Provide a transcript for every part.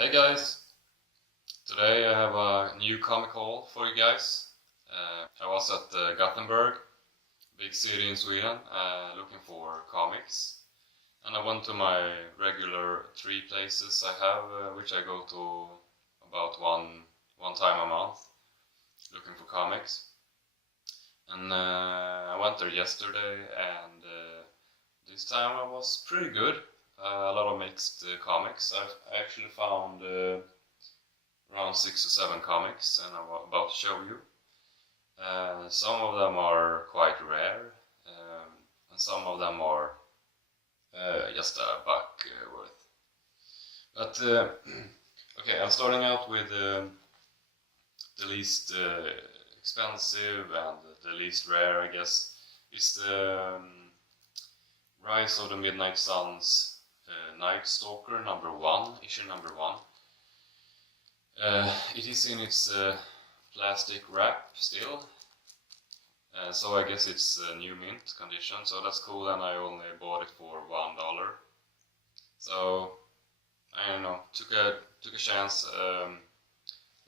Hey guys, today I have a new comic haul for you guys. I was at Gothenburg, big city in Sweden, looking for comics. And I went to my regular 3 places I have, which I go to about one time a month, looking for comics. And I went there yesterday, and this time I was pretty good. A lot of mixed comics. I actually found around 6 or 7 comics, and I'm about to show you. Some of them are quite rare, and some of them are just a buck worth. But okay, I'm starting out with the least expensive and the least rare, I guess. It's the Rise of the Midnight Suns Night Stalker #1, issue #1. It is in its plastic wrap still, so I guess it's new mint condition, so that's cool, and I only bought it for $1. So I don't know, took a chance,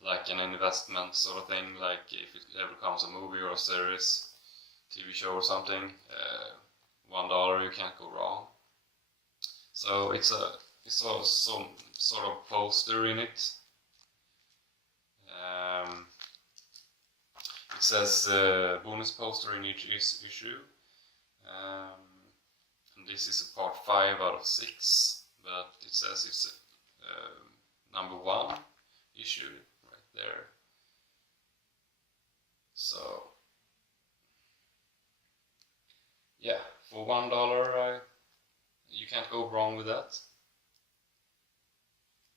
like an investment sort of thing, like if it ever comes a movie or a series, TV show or something, $1, you can't go wrong. So it's some sort of poster in it. It says bonus poster in each issue, and this is a part 5 out of 6, but it says it's #1 issue right there. So yeah, for $1 you can't go wrong with that.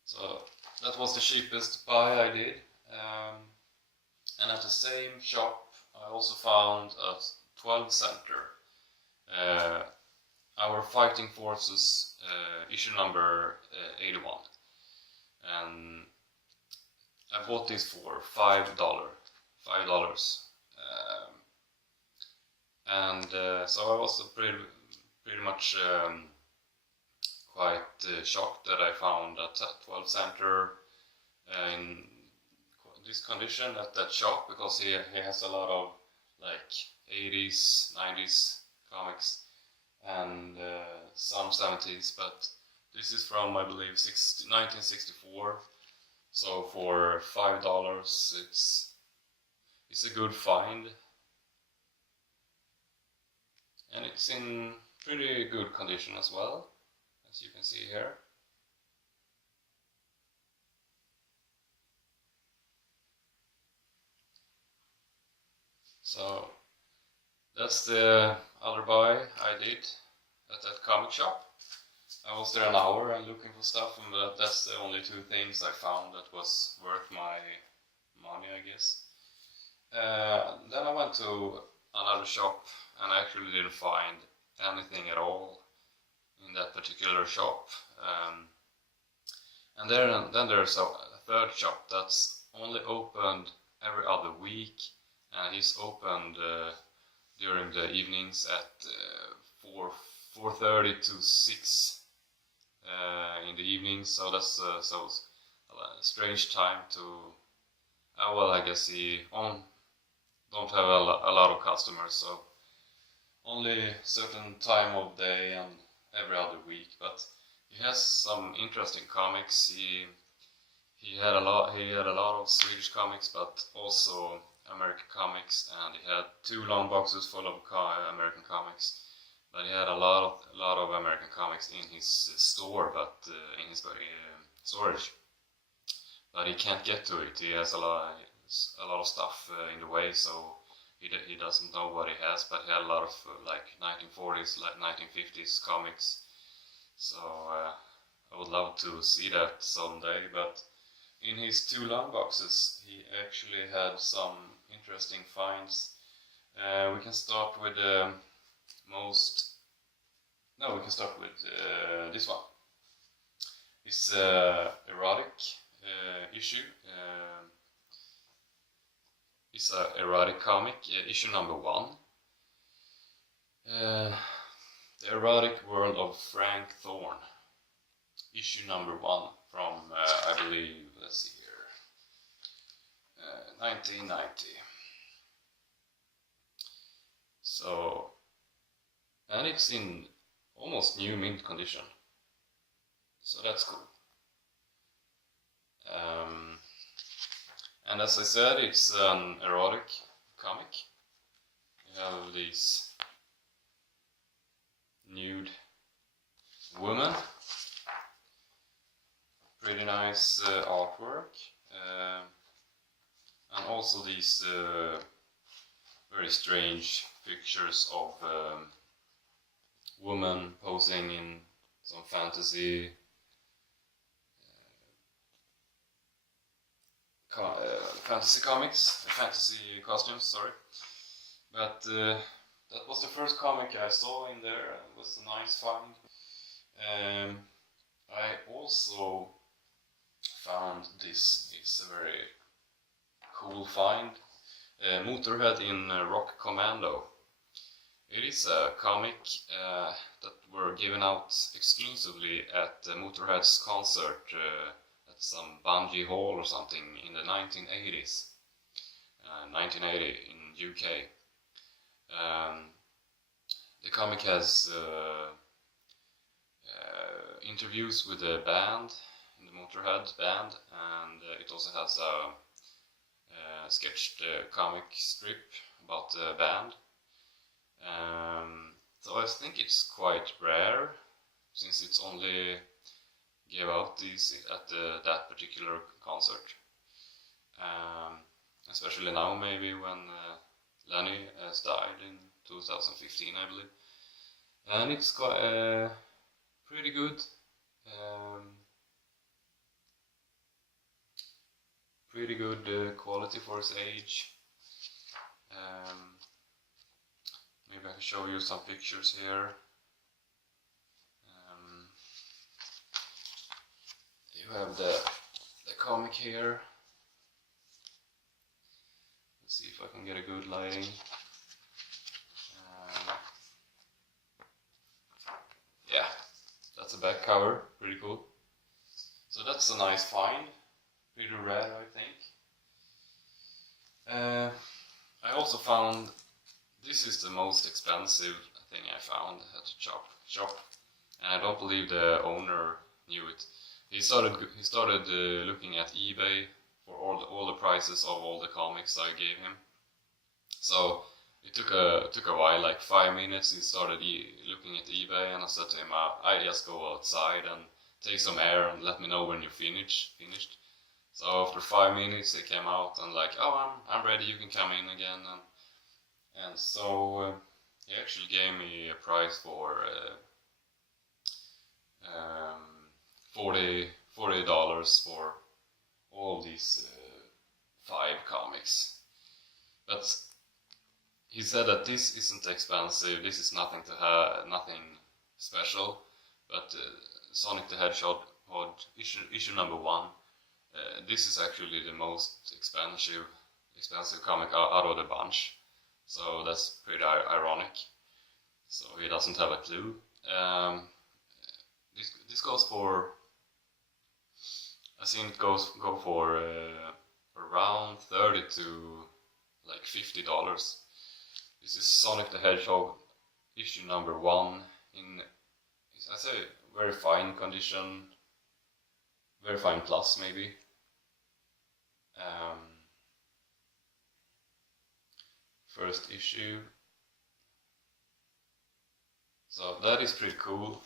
So that was the cheapest buy I did. And at the same shop I also found a 12 center. Our Fighting Forces issue number 81. And I bought this for $5. So I was pretty much quite shocked that I found a 12 center in this condition at that shop, because he has a lot of like 80s, 90s comics and some 70s, but this is from, I believe, 1964. So for $5 it's a good find, and it's in pretty good condition as well, as you can see here. So that's the other buy I did at that comic shop. I was there an hour and looking for stuff, and that's the only 2 things I found that was worth my money, I guess. Then I went to another shop, and I actually didn't find anything at all in that particular shop. And then there's a 3rd shop that's only opened every other week, and he's opened during the evenings at 4:30 to 6 in the evening. So that's so a strange time to. Well, I guess he don't have a lot of customers, so only certain time of day and every other week. But he has some interesting comics. He had a lot of Swedish comics, but also American comics, and he had 2 long boxes full of American comics. But he had a lot of American comics in his store, but in his storage. But he can't get to it. He has a lot of stuff in the way, so he doesn't know what he has. But he had a lot of like 1940s, like 1950s comics. So I would love to see that someday. But in his 2 long boxes, he actually had some interesting finds. We can start with we can start with this one. It's erotic issue. It's a erotic comic, issue #1. The erotic world of Frank Thorne. issue number 1 from, I believe, let's see here, 1990. So, and it's in almost new mint condition, so that's cool. And as I said, it's an erotic comic. You have these nude women, pretty nice artwork, and also these very strange pictures of women posing in some fantasy fantasy costumes, sorry. But that was the first comic I saw in there. It was a nice find. I also found this. It's a very cool find. Motorhead in Rock Commando. It is a comic that were given out exclusively at Motorhead's concert at some Bungee Hall or something in the 1980s. 1980 in UK. The comic has interviews with the band, the Motorhead band, and it also has a sketched comic strip about the band. So I think it's quite rare, since it's only gave out these at that particular concert. Especially now, maybe when Lenny has died in 2015, I believe. And it's quite pretty good. Pretty good quality for its age. Maybe I can show you some pictures here. You have the comic here. Let's see if I can get a good lighting. Yeah, that's a back cover, pretty cool. So that's a nice find, pretty rare, I think. I also found, this is the most expensive thing I found at the shop, and I don't believe the owner knew it. He started looking at eBay for all the prices of all the comics I gave him. So it took a while, like 5 minutes. He started looking at eBay, and I said to him, I just go outside and take some air and let me know when you're finished. So after 5 minutes, he came out and like, oh, I'm ready. You can come in again. And so he actually gave me a price for $40 for all these 5 comics. But he said that this isn't expensive. This is nothing special. But Sonic the Hedgehog issue number 1. This is actually the most expensive comic out of the bunch. So that's pretty ironic. So he doesn't have a clue. This goes for, I think it go for around $30 to like $50. This is Sonic the Hedgehog issue number 1 in, I say, very fine condition, very fine plus maybe. First issue. So that is pretty cool,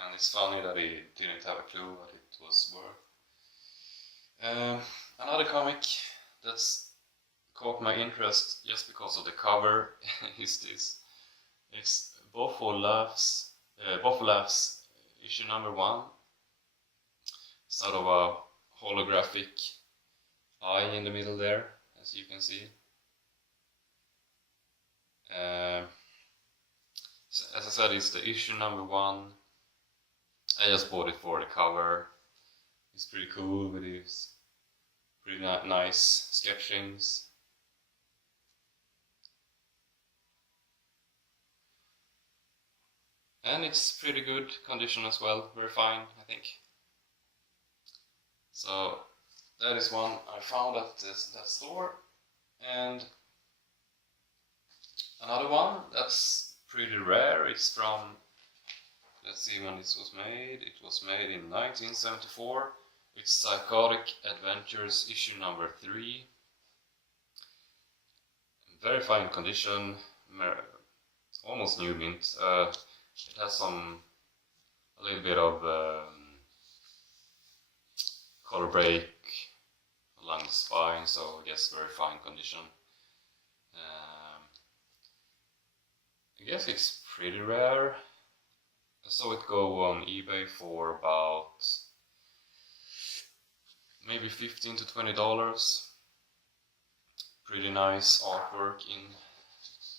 and it's funny that he didn't have a clue what it was worth. Another comic that's caught my interest just because of the cover is this. It's Boffo Laughs issue number 1. Sort of a holographic eye in the middle there, as you can see. As I said, it's the issue number 1. I just bought it for the cover. It's pretty cool with these pretty nice sketchings. And it's pretty good condition as well, very fine, I think. So that is one I found at that store. And another one that's pretty rare, it's from, let's see when this was made. It was made in 1974. It's Psychotic Adventures issue number 3. Very fine condition, almost new mint. It has a little bit of color break along the spine, so I guess very fine condition. I guess it's pretty rare. I saw it go on eBay for about maybe $15 to $20. Pretty nice artwork in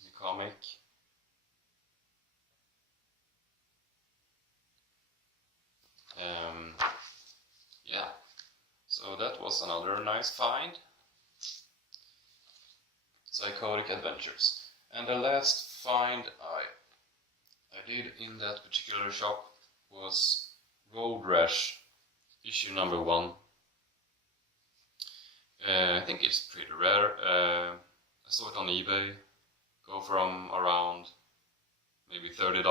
the comic. Yeah, so that was another nice find. Psychotic Adventures. And the last find I did in that particular shop was Road Rash issue number 1. I think it's pretty rare. I saw it on eBay, go from around maybe $30.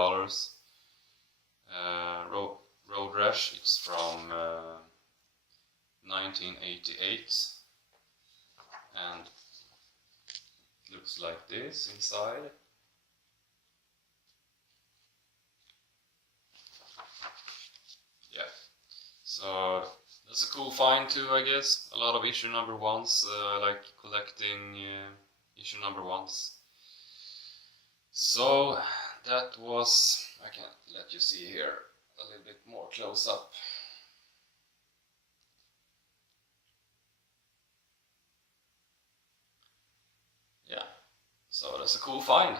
Road Rash, it's from 1988, and it looks like this inside. Yeah, so that's a cool find too, I guess. A lot of issue number 1s. I like collecting issue number 1s. So that was, I can let you see here a little bit more close up. Yeah, so that's a cool find.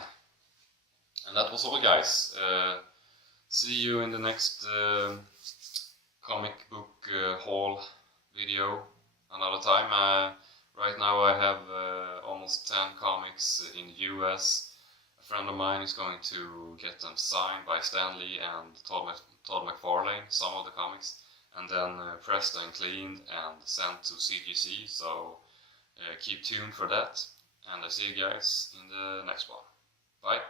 And that was all, guys. See you in the next comic book haul video another time. Right now I have almost 10 comics in the US. A friend of mine is going to get them signed by Stan Lee and Todd McFarlane, some of the comics, and then pressed and cleaned and sent to CGC, so keep tuned for that, and I see you guys in the next one. Bye!